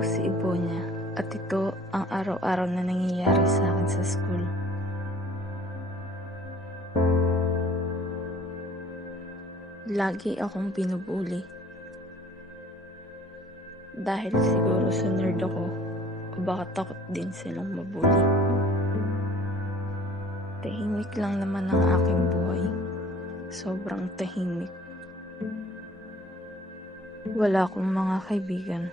ako si Ibonya at ito ang araw-araw na nangyayari sa akin sa school. Lagi akong binubuli. Dahil siguro sa nerd ako o baka takot din silang mabuli. Tahimik lang naman ang aking buhay. Sobrang tahimik. Wala akong mga kaibigan.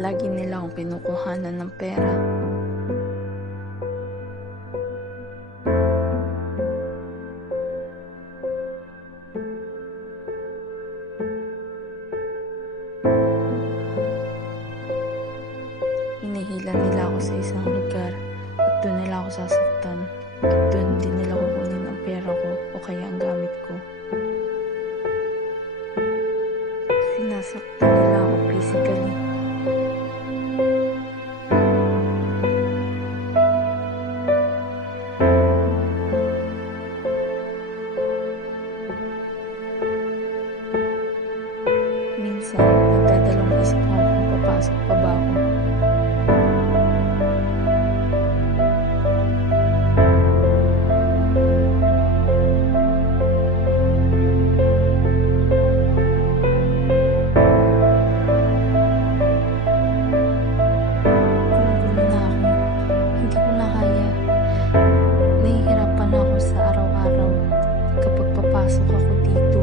Lagi nila akong kinukuhanan ng pera. Hinihila nila ako sa isang lugar at doon nila ako sasaktan. At doon din nila kukunin ang pera ko o kaya ang gamit ko. Sinasaktan nila ako physically. Minsan, nagdadalawang isip ako kung papasok pa ba ako. Gulo na ako. Hindi ko na kaya. Nahihirapan ako sa araw-araw kapag papasok ako dito.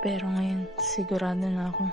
Pero ngayon, sigurado na ako.